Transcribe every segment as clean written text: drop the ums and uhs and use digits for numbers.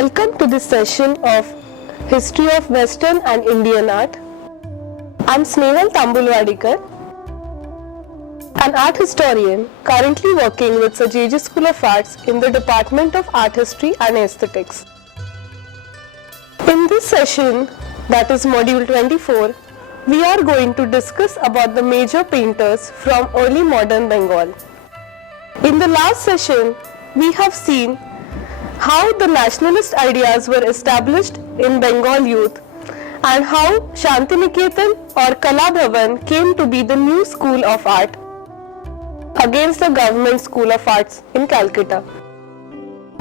Welcome to this session of History of Western and Indian Art. I'm Snehal Tambulwadikar, an art historian currently working with Sir J.J. School of Arts in the Department of Art History and Aesthetics. In this session, that is Module 24, we are going to discuss about the major painters from early modern Bengal. In the last session, we have seen how the nationalist ideas were established in Bengal youth and how Shantiniketan or Kala Bhavan came to be the new school of art against the government school of arts in Calcutta.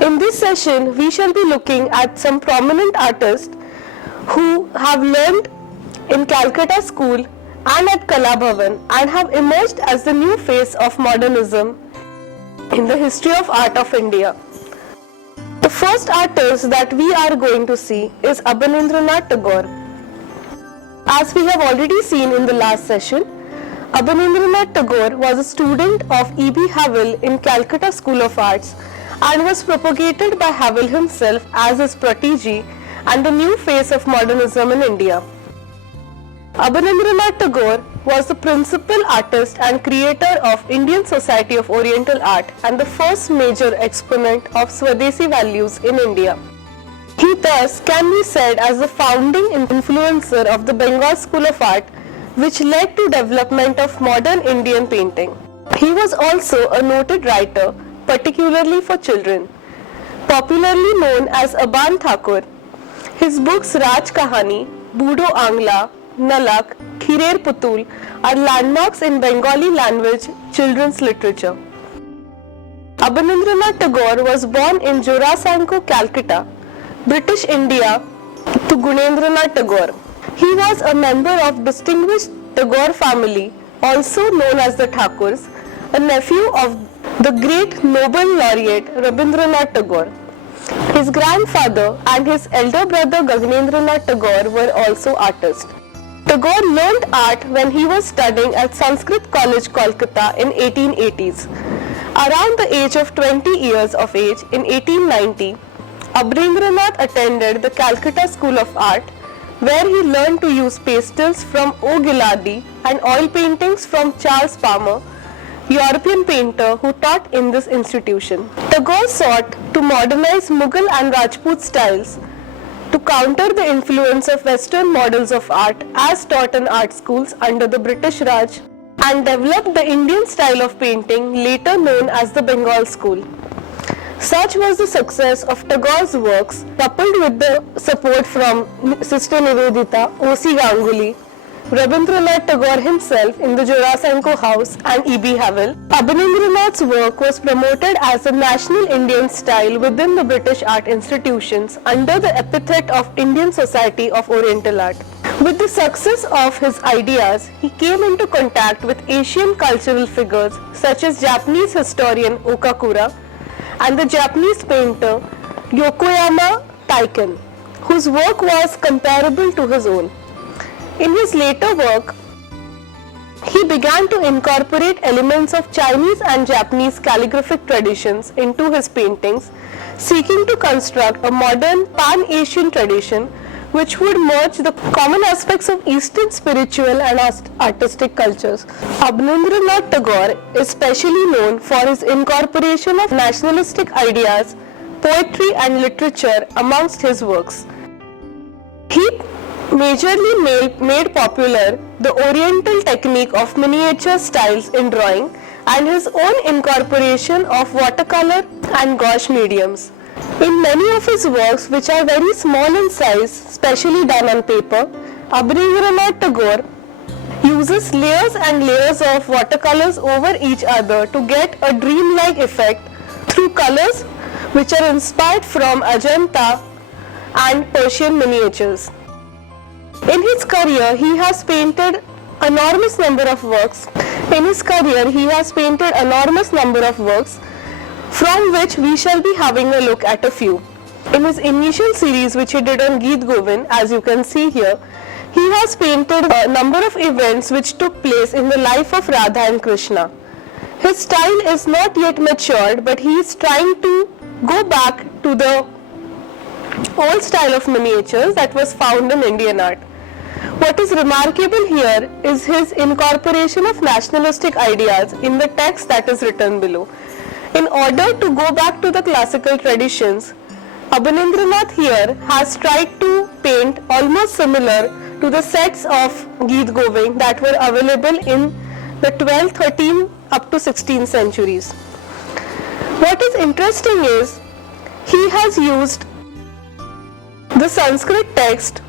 In this session, we shall be looking at some prominent artists who have learned in Calcutta school and at Kala Bhavan and have emerged as the new face of modernism in the history of art of India. The first artist that we are going to see is Abanindranath Tagore. As we have already seen in the last session, Abanindranath Tagore was a student of E.B. Havell in Calcutta School of Arts and was propagated by Havell himself as his protege and the new face of modernism in India. Abanindranath Tagore was the principal artist and creator of Indian Society of Oriental Art and the first major exponent of Swadeshi values in India. He thus can be said as the founding influencer of the Bengal School of Art, which led to development of modern Indian painting. He was also a noted writer, particularly for children, popularly known as Aban Thakur. His books Raj Kahani, Budo Angla, Nalak, Khirer Putul are landmarks in Bengali language children's literature. Abanindranath Tagore was born in Jorasanko, Calcutta, British India, to Gunendranath Tagore. He was a member of distinguished Tagore family, also known as the Thakurs, a nephew of the great Nobel laureate Rabindranath Tagore. His grandfather and his elder brother Gaganendranath Tagore were also artists. Tagore learned art when he was studying at Sanskrit College, Kolkata in 1880s. Around the age of 20 years of age in 1890, Abanindranath attended the Calcutta School of Art, where he learned to use pastels from O. Giladi and oil paintings from Charles Palmer, European painter who taught in this institution. Tagore sought to modernize Mughal and Rajput styles to counter the influence of Western models of art as taught in art schools under the British Raj, and developed the Indian style of painting later known as the Bengal School. Such was the success of Tagore's works, coupled with the support from Sister Nivedita, O.C. Ganguly, Rabindranath Tagore himself in the Jorasanko house and E.B. Havell. Abanindranath's work was promoted as a national Indian style within the British art institutions under the epithet of Indian Society of Oriental Art. With the success of his ideas, he came into contact with Asian cultural figures such as Japanese historian Okakura and the Japanese painter Yokoyama Taiken, whose work was comparable to his own. In his later work, he began to incorporate elements of Chinese and Japanese calligraphic traditions into his paintings, seeking to construct a modern pan-Asian tradition which would merge the common aspects of Eastern spiritual and artistic cultures. Abanindranath Tagore is specially known for his incorporation of nationalistic ideas, poetry and literature amongst his works. He majorly made popular the Oriental technique of miniature styles in drawing and his own incorporation of watercolor and gouache mediums. In many of his works, which are very small in size, specially done on paper, Abanindranath Tagore uses layers and layers of watercolors over each other to get a dreamlike effect through colors which are inspired from Ajanta and Persian miniatures. In his career, he has painted enormous number of works. From which we shall be having a look at a few. In his initial series which he did on Geet Govind, as you can see here, he has painted a number of events which took place in the life of Radha and Krishna. His style is not yet matured, but he is trying to go back to the old style of miniatures that was found in Indian art. What is remarkable here is his incorporation of nationalistic ideas in the text that is written below. In order to go back to the classical traditions, Abanindranath here has tried to paint almost similar to the sets of Geet Govind that were available in the 12th, 13th up to 16th centuries. What is interesting is he has used the Sanskrit text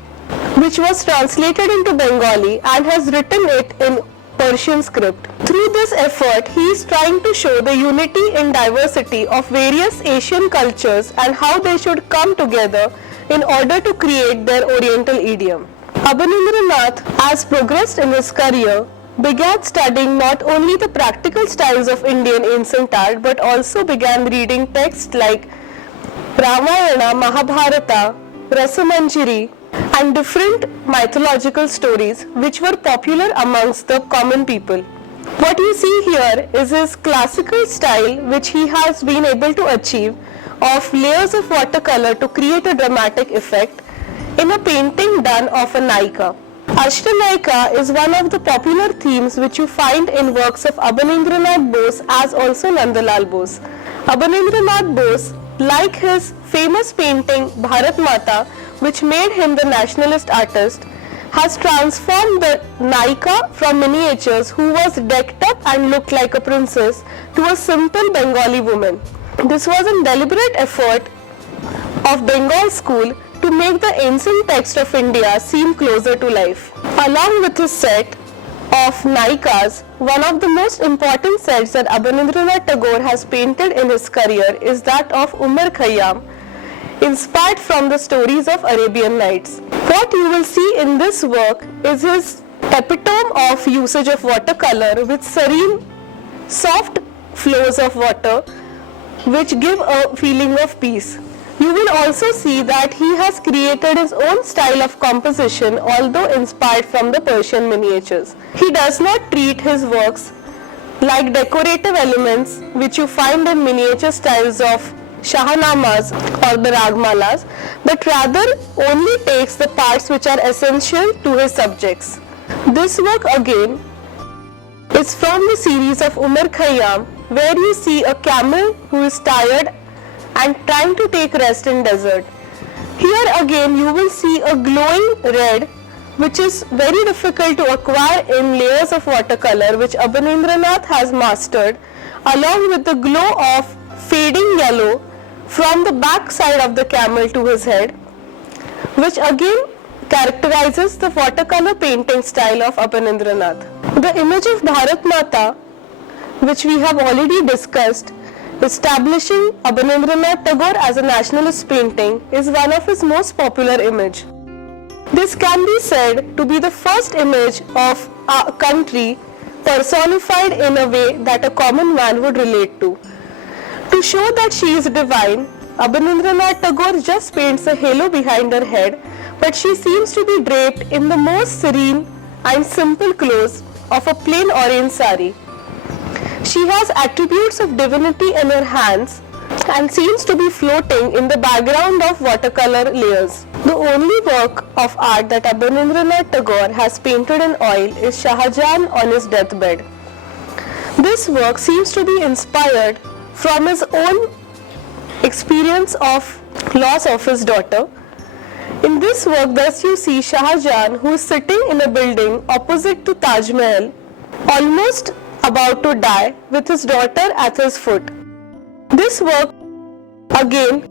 which was translated into Bengali and has written it in Persian script. Through this effort, he is trying to show the unity in diversity of various Asian cultures and how they should come together in order to create their Oriental idiom. Abanindranath, as progressed in his career, began studying not only the practical styles of Indian ancient art but also began reading texts like Ramayana, Mahabharata, Rasamanjari, and different mythological stories which were popular amongst the common people. What you see here is his classical style which he has been able to achieve of layers of watercolor to create a dramatic effect in a painting done of a Naika. Ashtanayika is one of the popular themes which you find in works of Abanindranath Bose as also Nandalal Bose. Abanindranath Bose, like his famous painting Bharat Mata, which made him the nationalist artist, has transformed the Naika from miniatures who was decked up and looked like a princess to a simple Bengali woman. This was a deliberate effort of Bengal school to make the ancient text of India seem closer to life. Along with his set of Naikas, one of the most important sets that Abanindranath Tagore has painted in his career is that of Umar Khayyam, inspired from the stories of Arabian Nights. What you will see in this work is his epitome of usage of watercolor with serene, soft flows of water which give a feeling of peace. You will also see that he has created his own style of composition, although inspired from the Persian miniatures. He does not treat his works like decorative elements which you find in miniature styles of Shahanamas or the Ragmalas, but rather only takes the parts which are essential to his subjects. This work again is from the series of Umar Khayyam, where you see a camel who is tired and trying to take rest in desert. Here again you will see a glowing red which is very difficult to acquire in layers of watercolor which Abanindranath has mastered, along with the glow of fading yellow from the back side of the camel to his head, which again characterizes the watercolor painting style of Abanindranath. The image of Bharat Mata, which we have already discussed, establishing Abanindranath Tagore as a nationalist painting, is one of his most popular image. This can be said to be the first image of a country personified in a way that a common man would relate to. To show that she is divine, Abanindranath Tagore just paints a halo behind her head, but she seems to be draped in the most serene and simple clothes of a plain orange sari. She has attributes of divinity in her hands and seems to be floating in the background of watercolor layers. The only work of art that Abanindranath Tagore has painted in oil is Shahjahan on his deathbed. This work seems to be inspired from his own experience of loss of his daughter. In this work, thus you see Shahjahan, who is sitting in a building opposite to Taj Mahal, almost about to die, with his daughter at his foot. This work again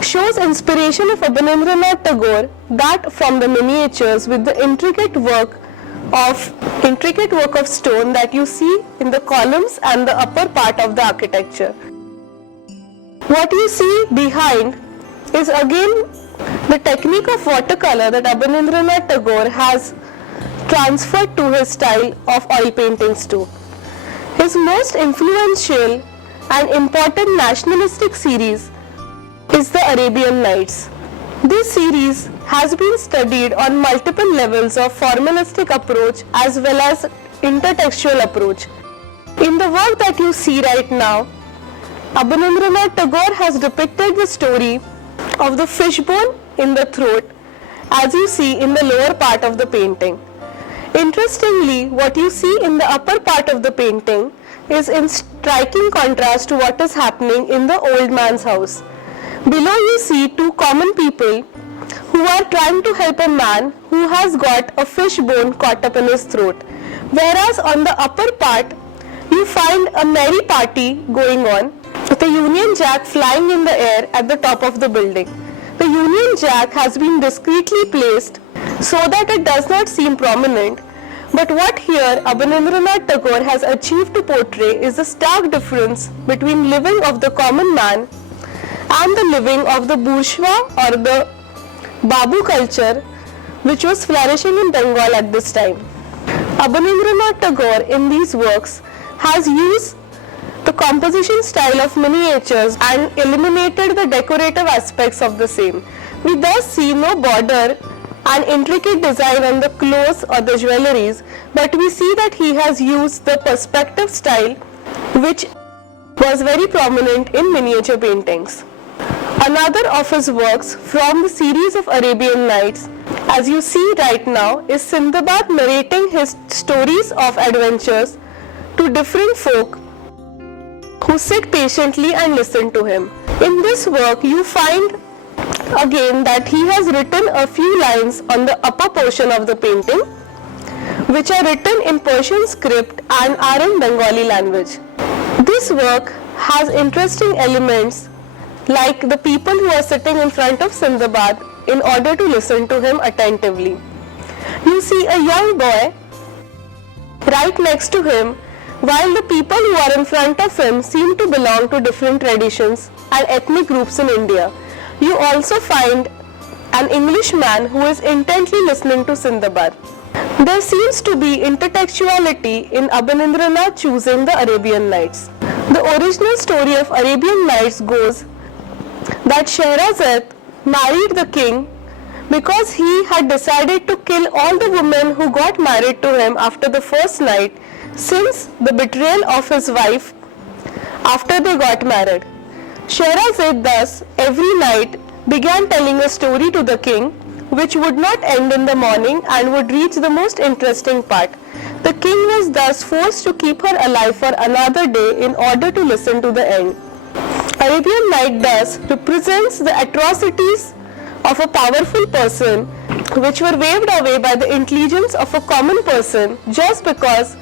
shows inspiration of Abanindranath Tagore, that from the miniatures with the intricate work of stone that you see in the columns and the upper part of the architecture. What you see behind is again the technique of watercolor that Abanindranath Tagore has transferred to his style of oil paintings too. His most influential and important nationalistic series is the Arabian Nights. This series has been studied on multiple levels of formalistic approach as well as intertextual approach. In the work that you see right now, Abanindranath Tagore has depicted the story of the fishbone in the throat, as you see in the lower part of the painting. Interestingly, what you see in the upper part of the painting is in striking contrast to what is happening in the old man's house. Below you see two common people who are trying to help a man who has got a fish bone caught up in his throat. Whereas on the upper part, you find a merry party going on with a Union Jack flying in the air at the top of the building. The Union Jack has been discreetly placed so that it does not seem prominent, but what here Abanindranath Tagore has achieved to portray is the stark difference between living of the common man and the living of the bourgeois or the Babu culture which was flourishing in Bengal at this time. Abanindranath Tagore in these works has used the composition style of miniatures and eliminated the decorative aspects of the same. We thus see no border and intricate design on the clothes or the jewelries, but we see that he has used the perspective style which was very prominent in miniature paintings. Another of his works from the series of Arabian Nights, as you see right now, is Sindbad narrating his stories of adventures to different folk who sit patiently and listen to him. In this work, you find again that he has written a few lines on the upper portion of the painting, which are written in Persian script and are in Bengali language. This work has interesting elements like the people who are sitting in front of Sindbad in order to listen to him attentively. You see a young boy right next to him, while the people who are in front of him seem to belong to different traditions and ethnic groups in India. You also find an Englishman who is intently listening to Sindbad. There seems to be intertextuality in Abanindranath choosing the Arabian Nights. The original story of Arabian Nights goes that Shahrazad married the king because he had decided to kill all the women who got married to him after the first night, since the betrayal of his wife after they got married. Shahrazad thus every night began telling a story to the king which would not end in the morning and would reach the most interesting part. The king was thus forced to keep her alive for another day in order to listen to the end. Arabian Night thus represents the atrocities of a powerful person which were waved away by the intelligence of a common person just because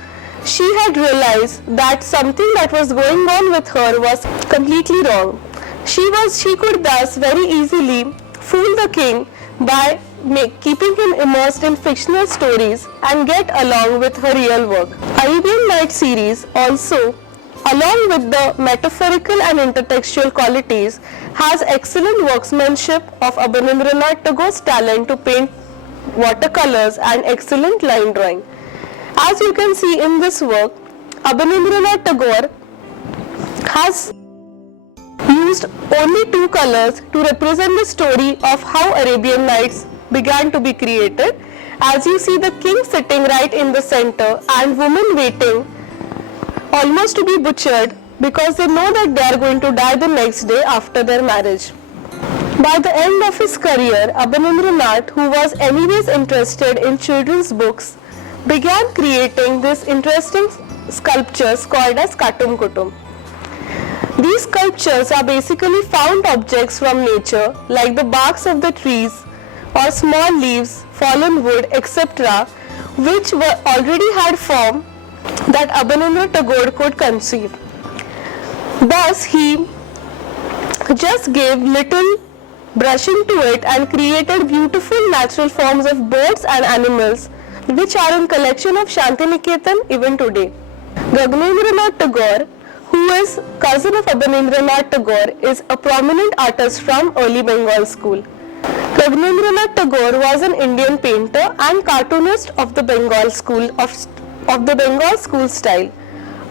she had realized that something that was going on with her was completely wrong. She could thus very easily fool the king by keeping him immersed in fictional stories and get along with her real work. Arabian Night series also, along with the metaphorical and intertextual qualities, has excellent workmanship of Abanindranath Tagore's talent to paint watercolors and excellent line drawing. As you can see in this work, Abanindranath Tagore has used only two colors to represent the story of how Arabian Nights began to be created. As you see the king sitting right in the center and women waiting almost to be butchered because they know that they are going to die the next day after their marriage. By the end of his career, Abanindranath, who was anyways interested in children's books, began creating these interesting sculptures called as Katum Kutum. These sculptures are basically found objects from nature like the barks of the trees or small leaves, fallen wood, etc., which were already had form that Abanindranath Tagore could conceive. Thus he just gave little brushing to it and created beautiful natural forms of birds and animals which are in collection of Shantiniketan even today. Gaganendranath Tagore, who is cousin of Abanindranath Tagore, is a prominent artist from early Bengal school. Gaganendranath Tagore was an Indian painter and cartoonist of the Bengal school of the Bengal school style.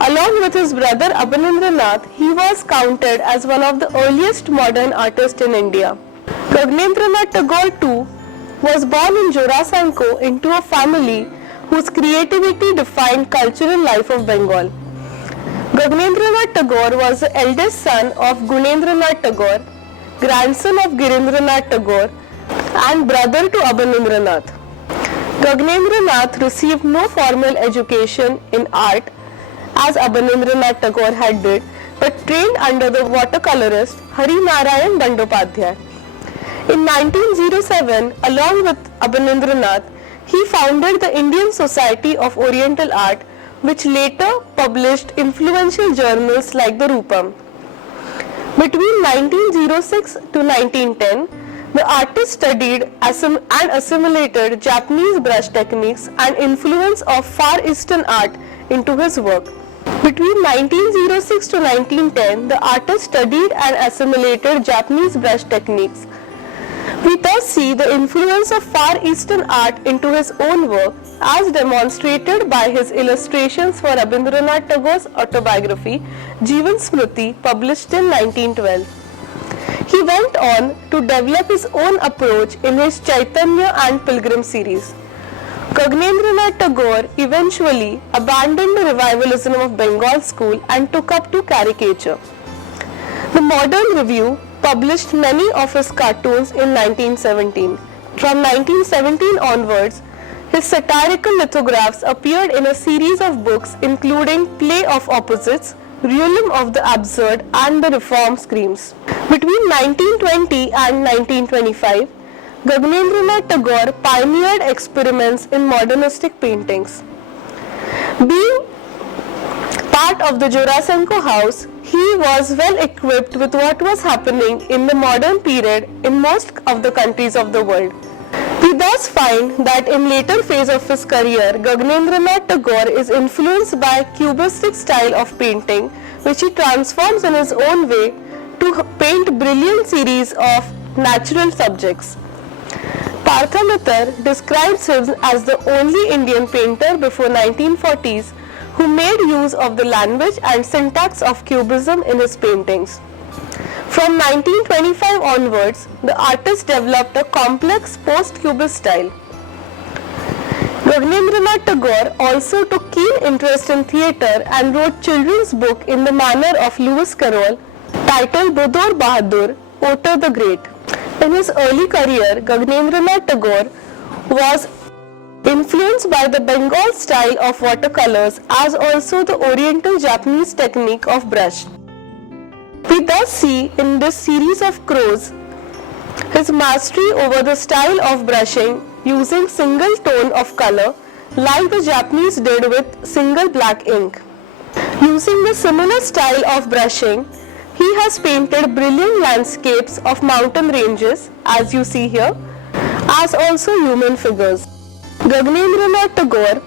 Along with his brother Abanindranath, he was counted as one of the earliest modern artists in India. Gaganendranath Tagore too was born in Jorasanko into a family whose creativity defined cultural life of Bengal. Gaganendranath Tagore was the eldest son of Gunendranath Tagore grandson of Girindranath Tagore and brother to Abanindranath. Gaganendranath received no formal education in art as Abanindranath Tagore had did, but trained under the watercolorist Hari Narayan Bandopadhyay. In 1907, along with Abanindranath, he founded the Indian Society of Oriental Art, which later published influential journals like the Rupam. Between 1906 to 1910, the artist studied and assimilated Japanese brush techniques and influence of Far Eastern art into his work. Between 1906 to 1910, the artist studied and assimilated Japanese brush techniques. We thus see the influence of Far Eastern art into his own work as demonstrated by his illustrations for Rabindranath Tagore's autobiography, Jeevan Smriti, published in 1912. He went on to develop his own approach in his Chaitanya and Pilgrim series. Gaganendranath Tagore eventually abandoned the revivalism of Bengal school and took up to caricature. The Modern Review published many of his cartoons in 1917. From 1917 onwards, his satirical lithographs appeared in a series of books including Play of Opposites, Realm of the Absurd and The Reform Screams. Between 1920 and 1925, Gaganendranath Tagore pioneered experiments in modernistic paintings. Being part of the Jorasanko house, he was well equipped with what was happening in the modern period in most of the countries of the world. We thus find that in later phase of his career, Gaganendranath Tagore is influenced by cubistic style of painting, which he transforms in his own way to paint brilliant series of natural subjects. Partha Mitter describes him as the only Indian painter before 1940s who made use of the language and syntax of Cubism in his paintings. From 1925 onwards, the artist developed a complex post-Cubist style. Gaganendranath Tagore also took keen interest in theatre and wrote children's book in the manner of Lewis Carroll, titled Budor Bahadur, Otter the Great. In his early career, Gaganendranath Tagore was influenced by the Bengal style of watercolors as also the Oriental Japanese technique of brush. We thus see in this series of crows his mastery over the style of brushing using single tone of color like the Japanese did with single black ink. Using the similar style of brushing, he has painted brilliant landscapes of mountain ranges as you see here, as also human figures. Gaganendranath Tagore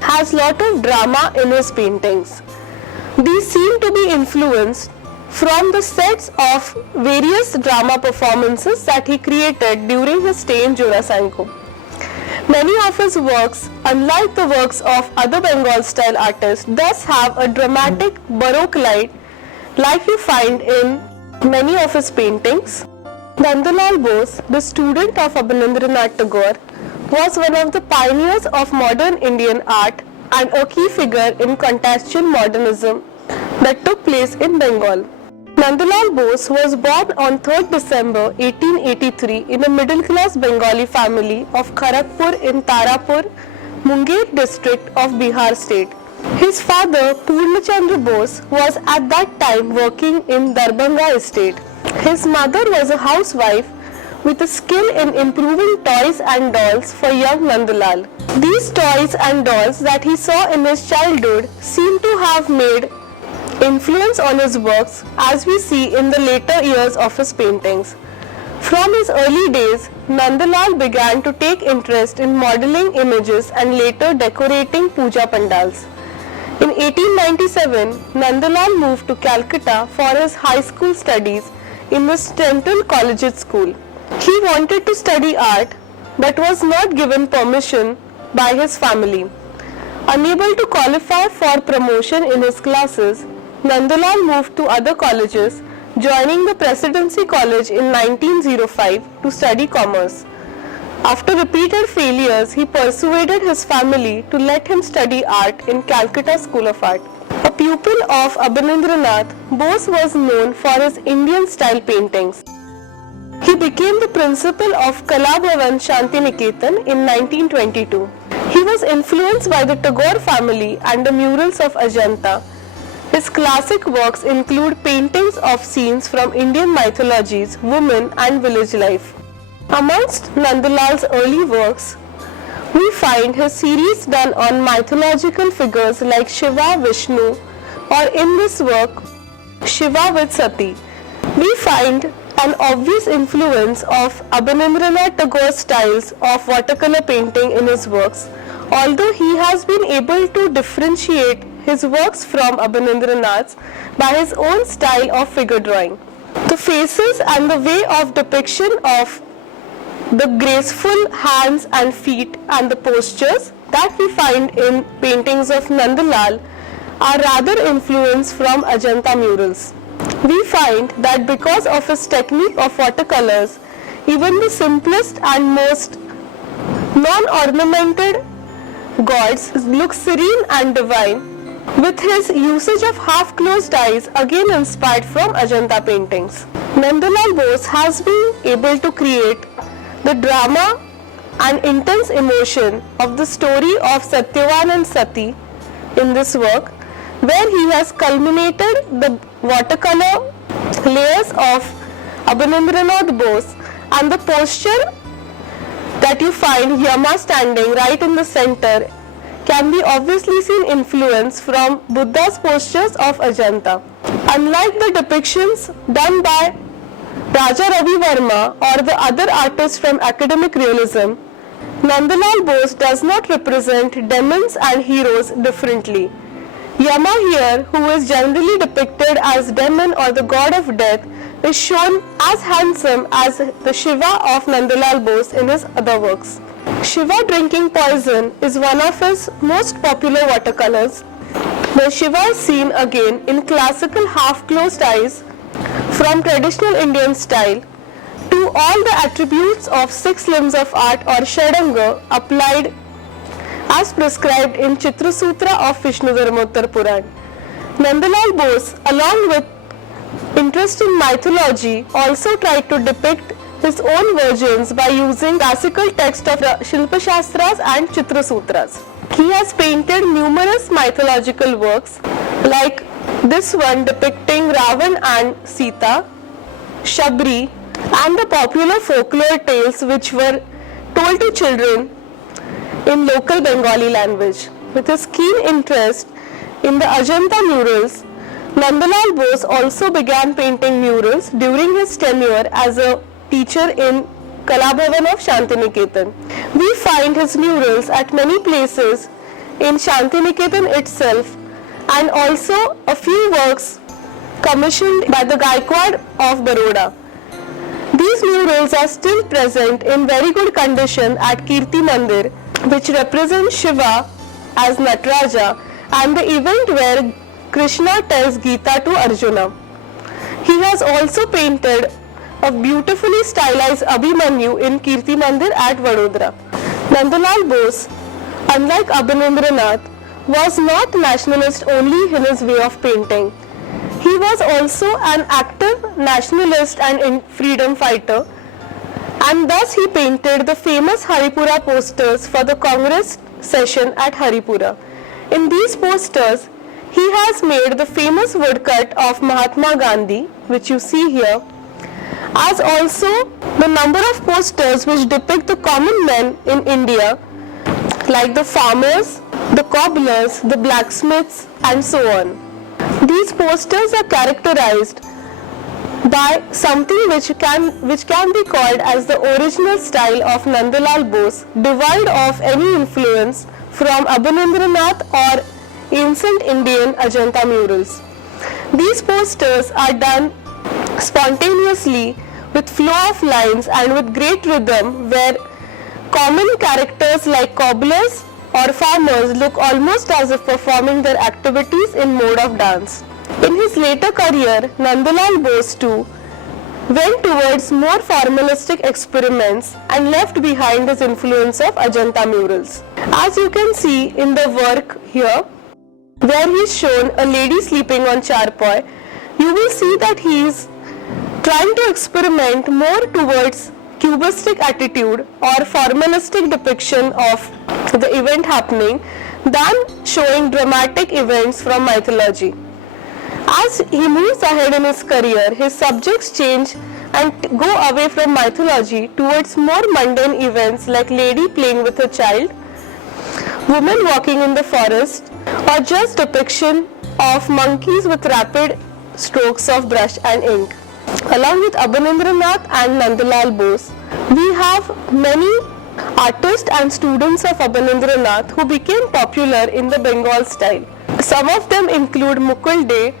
has lot of drama in his paintings. These seem to be influenced from the sets of various drama performances that he created during his stay in Jorasanko. Many of his works, unlike the works of other Bengal style artists, thus have a dramatic Baroque light like you find in many of his paintings. Nandalal Bose, the student of Abanindranath Tagore, was one of the pioneers of modern Indian art and a key figure in contextual modernism that took place in Bengal. Nandalal Bose was born on 3rd December 1883 in a middle-class Bengali family of Kharagpur in Tarapur, Munger district of Bihar state. His father, Purnachandra Bose, was at that time working in Darbhanga estate. His mother was a housewife with a skill in improving toys and dolls for young Nandalal. These toys and dolls that he saw in his childhood seem to have made influence on his works as we see in the later years of his paintings. From his early days, Nandalal began to take interest in modeling images and later decorating puja pandals. In 1897, Nandalal moved to Calcutta for his high school studies in the Central Collegiate School. He wanted to study art but was not given permission by his family. Unable to qualify for promotion in his classes, Nandalal moved to other colleges, joining the Presidency College in 1905 to study commerce. After repeated failures, he persuaded his family to let him study art in Calcutta School of Art. A pupil of Abanindranath, Bose was known for his Indian style paintings. He became the principal of Kala Bhavan Shantiniketan in 1922. He was influenced by the Tagore family and the murals of Ajanta. His classic works include paintings of scenes from Indian mythologies, women and village life. Amongst Nandalal's early works, we find his series done on mythological figures like Shiva, Vishnu, or in this work, Shiva with Sati. We find an obvious influence of Abanindranath Tagore's styles of watercolor painting in his works, although he has been able to differentiate his works from Abanindranath's by his own style of figure drawing. The faces and the way of depiction of the graceful hands and feet and the postures that we find in paintings of Nandalal are rather influenced from Ajanta murals. We find that because of his technique of watercolors, even the simplest and most non-ornamented gods look serene and divine, with his usage of half-closed eyes again inspired from Ajanta paintings. Nandalal Bose has been able to create the drama and intense emotion of the story of Satyavan and Sati in this work, where he has culminated the watercolor layers of Abanindranath Bose and the posture that you find Yama standing right in the center can be obviously seen influence from Buddha's postures of Ajanta. Unlike the depictions done by Raja Ravi Verma or the other artists from academic realism, Nandalal Bose does not represent demons and heroes differently. Yama here, who is generally depicted as demon or the god of death, is shown as handsome as the Shiva of Nandalal Bose in his other works. Shiva drinking poison is one of his most popular watercolors, where Shiva is seen again in classical half-closed eyes from traditional Indian style to all the attributes of 6 limbs of art or Shadanga applied as prescribed in Chitra Sutra of Vishnu Dharmottar Puran. Nandalal Bose, along with interest in mythology, also tried to depict his own versions by using classical text of Shilpa Shastras and Chitra Sutras. He has painted numerous mythological works like this one depicting Ravan and Sita, Shabri, and the popular folklore tales which were told to children in local Bengali language. With his keen interest in the Ajanta murals, Nandalal Bose also began painting murals during his tenure as a teacher in Kala Bhavan of Shantiniketan. We find his murals at many places in Shantiniketan itself, and also a few works commissioned by the Gaikwad of Baroda. These murals are still present in very good condition at Kirti Mandir, which represents Shiva as Nataraja and the event where Krishna tells Gita to Arjuna. He has also painted a beautifully stylized Abhimanyu in Kirti Mandir at Vadodara. Nandalal Bose, unlike Abanindranath, was not nationalist only in his way of painting. He was also an active nationalist and freedom fighter, and thus he painted the famous Haripura posters for the Congress session at Haripura. In these posters, he has made the famous woodcut of Mahatma Gandhi, which you see here, as also the number of posters which depict the common men in India, like the farmers, the cobblers, the blacksmiths, and so on. These posters are characterized by something which can be called as the original style of Nandalal Bose, devoid of any influence from Abanindranath or ancient Indian Ajanta murals. These posters are done spontaneously with flow of lines and with great rhythm, where common characters like cobblers or farmers look almost as if performing their activities in mode of dance. In his later career, Nandalal Bose too went towards more formalistic experiments and left behind his influence of Ajanta murals. As you can see in the work here, where he is shown a lady sleeping on charpoy, you will see that he is trying to experiment more towards cubistic attitude or formalistic depiction of the event happening than showing dramatic events from mythology. As he moves ahead in his career, his subjects change and go away from mythology towards more mundane events like lady playing with a child, women walking in the forest, or just depiction of monkeys with rapid strokes of brush and ink. Along with Abanindranath and Nandalal Bose, we have many artists and students of Abanindranath who became popular in the Bengal style. Some of them include Mukul De,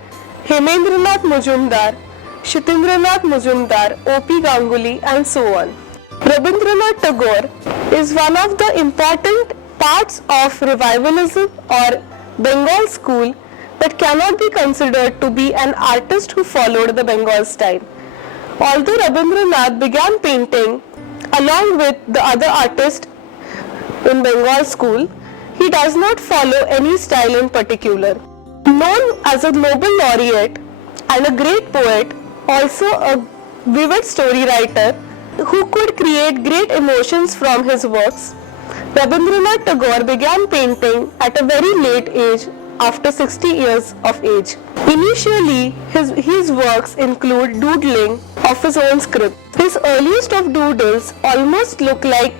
Hemendranath Majumdar, Kshitindranath Majumdar, O.P. Ganguly, and so on. Rabindranath Tagore is one of the important parts of revivalism or Bengal school, but cannot be considered to be an artist who followed the Bengal style. Although Rabindranath began painting along with the other artists in Bengal school, he does not follow any style in particular. Known as a Nobel laureate and a great poet, also a vivid story writer who could create great emotions from his works, Rabindranath Tagore began painting at a very late age, after 60 years of age. Initially, his works include doodling of his own script. His earliest of doodles almost look like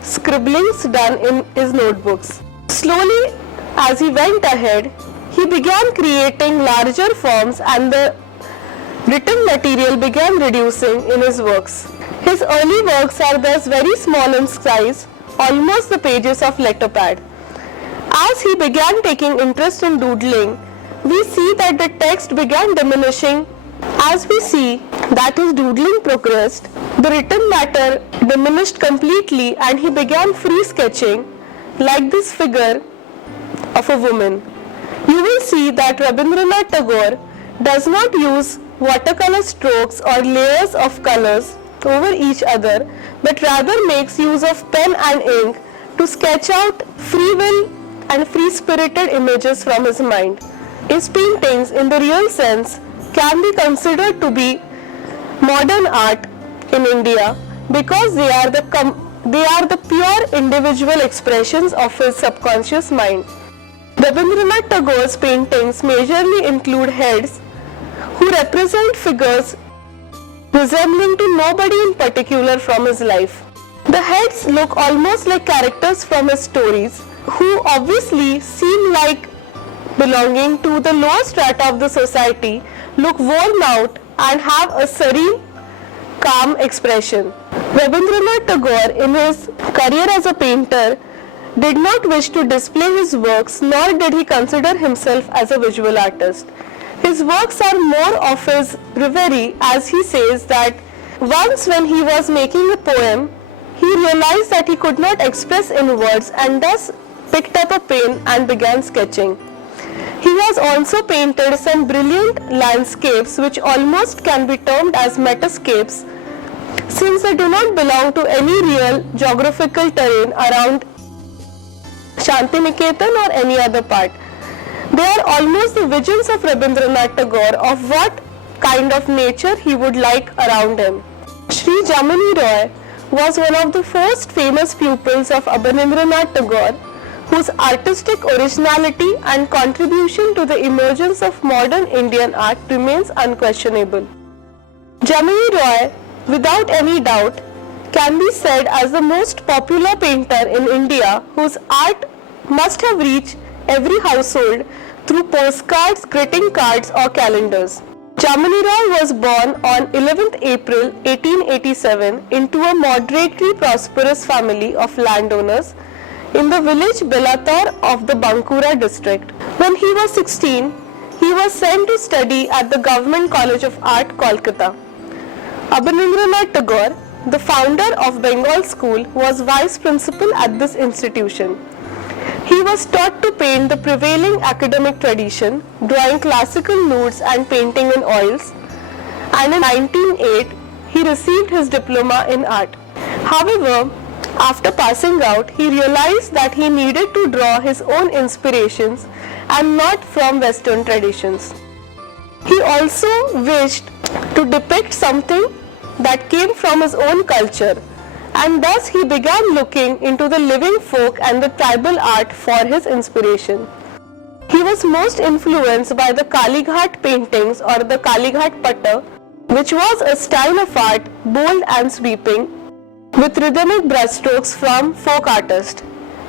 scribblings done in his notebooks. Slowly, as he went ahead, he began creating larger forms and the written material began reducing in his works. His early works are thus very small in size, almost the pages of letterpad. As he began taking interest in doodling, we see that the text began diminishing. As we see that his doodling progressed, the written matter diminished completely and he began free sketching like this figure of a woman. You will see that Rabindranath Tagore does not use watercolor strokes or layers of colors over each other, but rather makes use of pen and ink to sketch out free will and free-spirited images from his mind. His paintings, in the real sense, can be considered to be modern art in India because they are the pure individual expressions of his subconscious mind. Rabindranath Tagore's paintings majorly include heads who represent figures resembling to nobody in particular from his life. The heads look almost like characters from his stories, who obviously seem like belonging to the lower strata of the society, look worn out and have a serene, calm expression. Rabindranath Tagore, in his career as a painter, did not wish to display his works, nor did he consider himself as a visual artist. His works are more of his reverie, as he says that once when he was making a poem, he realized that he could not express in words and thus picked up a pen and began sketching. He has also painted some brilliant landscapes which almost can be termed as metascapes, since they do not belong to any real geographical terrain around Shantiniketan or any other part. They are almost the visions of Rabindranath Tagore of what kind of nature he would like around him. Sri Jamini Roy was one of the first famous pupils of Abanindranath Tagore, whose artistic originality and contribution to the emergence of modern Indian art remains unquestionable. Jamini Roy, without any doubt, can be said as the most popular painter in India, whose art must have reached every household through postcards, greeting cards or calendars. Jamini Roy was born on 11th April 1887 into a moderately prosperous family of landowners in the village Belatar of the Bankura district. When he was 16, he was sent to study at the Government College of Art, Kolkata. Abanindranath Tagore, the founder of Bengal School, was vice principal at this institution. He was taught to paint the prevailing academic tradition, drawing classical nudes and painting in oils, and in 1908 he received his diploma in art. However, After passing out, he realized that he needed to draw his own inspirations and not from Western traditions. He also wished to depict something that came from his own culture, and thus he began looking into the living folk and the tribal art for his inspiration. He was most influenced by the Kalighat paintings or the Kalighat Patta, which was a style of art bold and sweeping, with rhythmic brushstrokes from folk artists.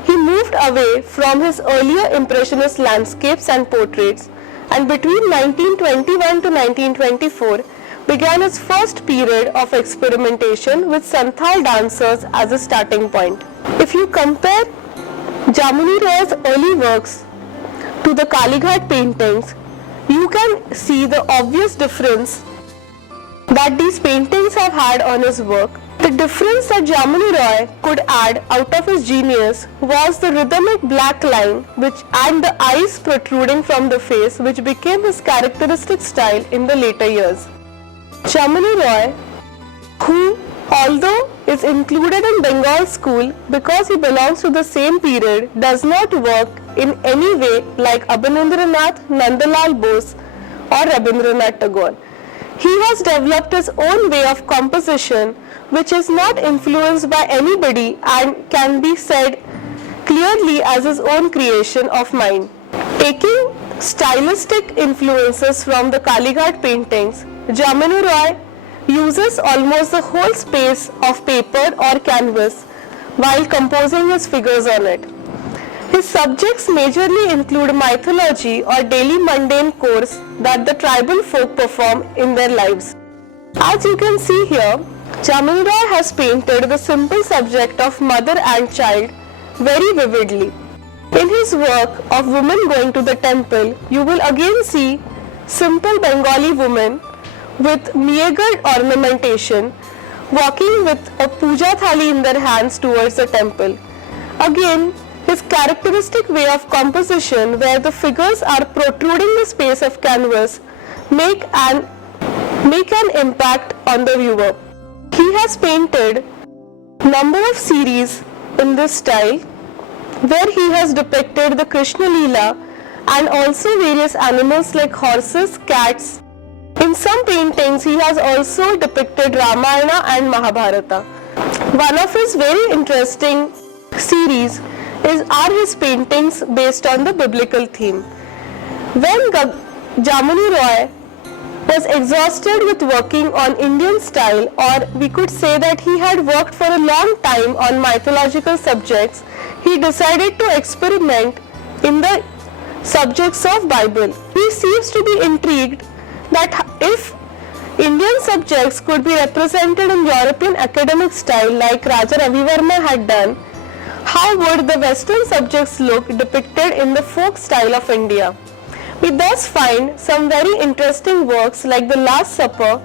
He moved away from his earlier impressionist landscapes and portraits, and between 1921 to 1924 began his first period of experimentation with Santhal dancers as a starting point. If you compare Jamuni Roy's early works to the Kalighat paintings, you can see the obvious difference that these paintings have had on his work. The difference that Jamuni Roy could add out of his genius was the rhythmic black line and the eyes protruding from the face, which became his characteristic style in the later years. Jamuni Roy, who although is included in Bengal school because he belongs to the same period, does not work in any way like Abanindranath, Nandalal Bose or Rabindranath Tagore. He has developed his own way of composition which is not influenced by anybody and can be said clearly as his own creation of mind. Taking stylistic influences from the Kalighat paintings, Jamuni Roy uses almost the whole space of paper or canvas while composing his figures on it. His subjects majorly include mythology or daily mundane chores that the tribal folk perform in their lives. As you can see here, Jamuni Roy has painted the simple subject of mother and child very vividly. In his work of women going to the temple, you will again see simple Bengali women with meagre ornamentation walking with a puja thali in their hands towards the temple. Again, his characteristic way of composition where the figures are protruding the space of canvas make an impact on the viewer. He has painted number of series in this style where he has depicted the Krishna Leela and also various animals like horses, cats. In some paintings he has also depicted Ramayana and Mahabharata. One of his very interesting series are his paintings based on the biblical theme. When Jamuni Roy was exhausted with working on Indian style, or we could say that he had worked for a long time on mythological subjects, he decided to experiment in the subjects of Bible. He seems to be intrigued that if Indian subjects could be represented in European academic style like Raja Ravi Verma had done, how would the Western subjects look depicted in the folk style of India? We thus find some very interesting works like the Last Supper,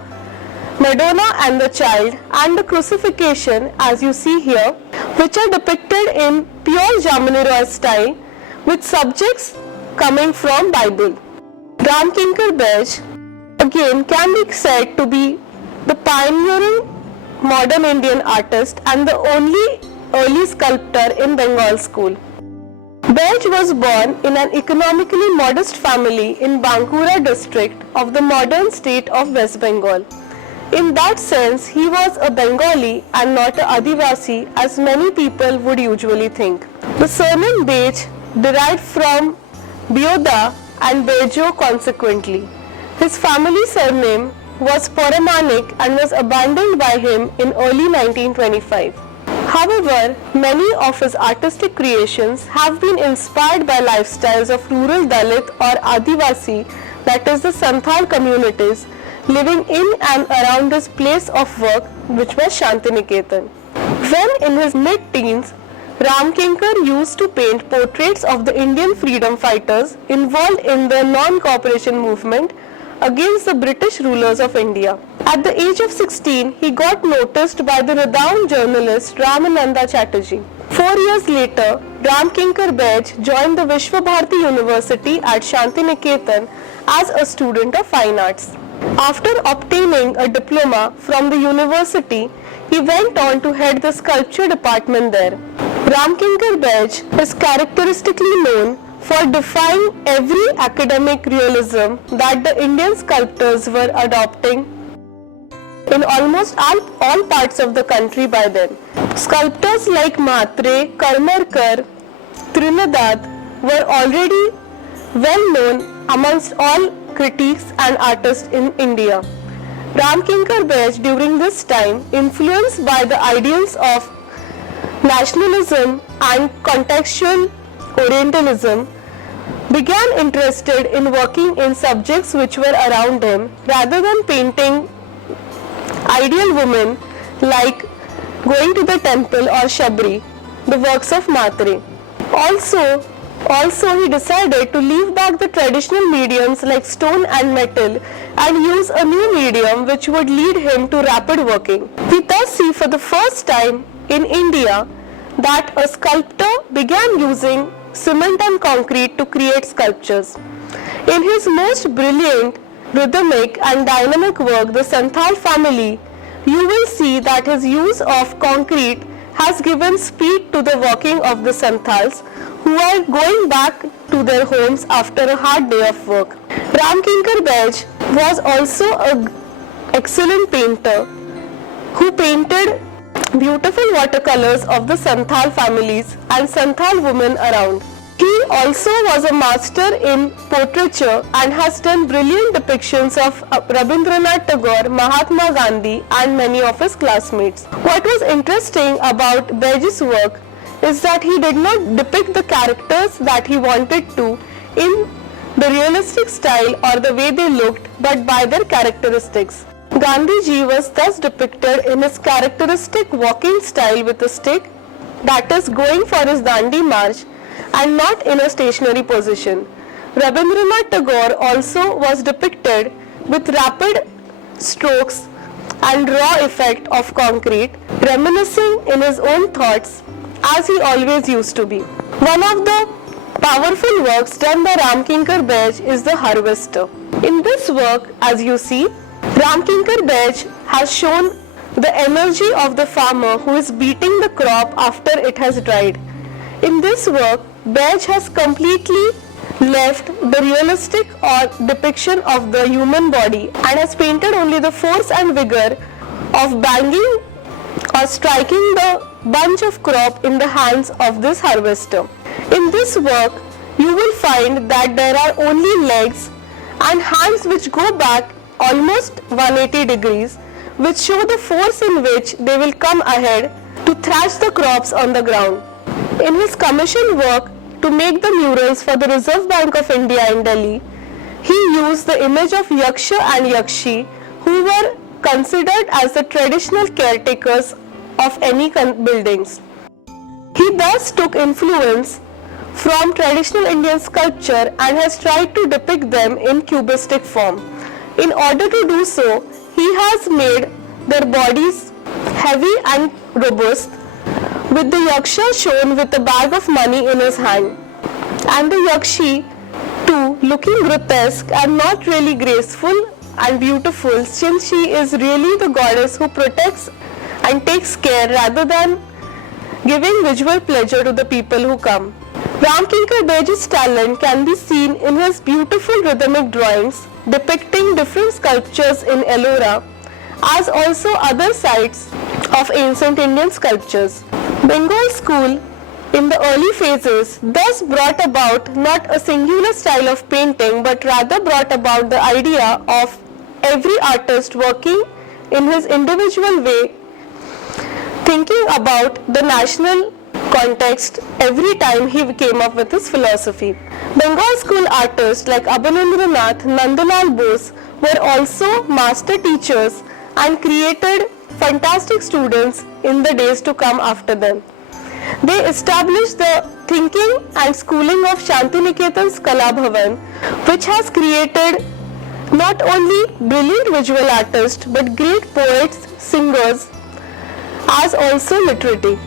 Madonna and the Child, and the Crucifixion, as you see here, which are depicted in pure Jamuni Roy style with subjects coming from Bible. Ramkinkar Baij again can be said to be the pioneering modern Indian artist and the only early sculptor in Bengal school. Baij was born in an economically modest family in Bankura district of the modern state of West Bengal. In that sense, he was a Bengali and not a Adivasi as many people would usually think. The surname Baij derived from Bioda and Bejo consequently. His family surname was Paramanik and was abandoned by him in early 1925. However, many of his artistic creations have been inspired by lifestyles of rural Dalit or Adivasi, that is the Santhal communities, living in and around his place of work, which was Shantiniketan. When in his mid-teens, Ramkinkar used to paint portraits of the Indian freedom fighters involved in the non-cooperation movement against the British rulers of India. At the age of 16, he got noticed by the renowned journalist Ramananda Chatterjee. 4 years later, Ramkinkar Baij joined the Vishwabharati University at Shantiniketan as a student of fine arts. After obtaining a diploma from the university, he went on to head the sculpture department there. Ramkinkar Baij is characteristically known for defying every academic realism that the Indian sculptors were adopting in almost all parts of the country by then. Sculptors like Matre, Karmarkar, Trinidad were already well known amongst all critics and artists in India. Ramkinkar Baij during this time, influenced by the ideals of nationalism and contextual Orientalism, began interested in working in subjects which were around him rather than painting ideal women like going to the temple or Shabri, the works of Matre. Also, he decided to leave back the traditional mediums like stone and metal and use a new medium which would lead him to rapid working. We thus see for the first time in India that a sculptor began using cement and concrete to create sculptures. In his most brilliant, rhythmic and dynamic work, The Santhal Family, you will see that his use of concrete has given speed to the walking of the Santhals who are going back to their homes after a hard day of work. Ramkinkar Baij was also an excellent painter who painted beautiful watercolors of the Santhal families and Santhal women around. He also was a master in portraiture and has done brilliant depictions of Rabindranath Tagore, Mahatma Gandhi and many of his classmates. What was interesting about Baij's work is that he did not depict the characters that he wanted to in the realistic style or the way they looked, but by their characteristics. Gandhiji was thus depicted in his characteristic walking style with a stick, that is going for his Dandi march, and not in a stationary position. Rabindranath Tagore also was depicted with rapid strokes and raw effect of concrete, reminiscing in his own thoughts as he always used to be. One of the powerful works done by Ramkinkar Baij is The Harvester. In this work, as you see, Ramkinkar Baij has shown the energy of the farmer who is beating the crop after it has dried. In this work, Baij has completely left the realistic or depiction of the human body and has painted only the force and vigor of banging or striking the bunch of crop in the hands of this harvester. In this work, you will find that there are only legs and hands which go back almost 180 degrees, which show the force in which they will come ahead to thrash the crops on the ground. In his commissioned work to make the murals for the Reserve Bank of India in Delhi, he used the image of Yaksha and Yakshi, who were considered as the traditional caretakers of any buildings. He thus took influence from traditional Indian sculpture and has tried to depict them in cubistic form. In order to do so, he has made their bodies heavy and robust, with the Yaksha shown with a bag of money in his hand, and the Yakshi too looking grotesque and not really graceful and beautiful, since she is really the goddess who protects and takes care rather than giving visual pleasure to the people who come. Ramkinkar Baij's talent can be seen in his beautiful rhythmic drawings depicting different sculptures in Ellora, as also other sites of ancient Indian sculptures. Bengal school in the early phases thus brought about not a singular style of painting, but rather brought about the idea of every artist working in his individual way, thinking about the national context every time he came up with his philosophy. Bengal school artists like Abanindranath, Nandalal Bose were also master teachers and created fantastic students in the days to come after them. They established the thinking and schooling of Shantiniketan's Kala Bhavan, which has created not only brilliant visual artists but great poets, singers, as also literati.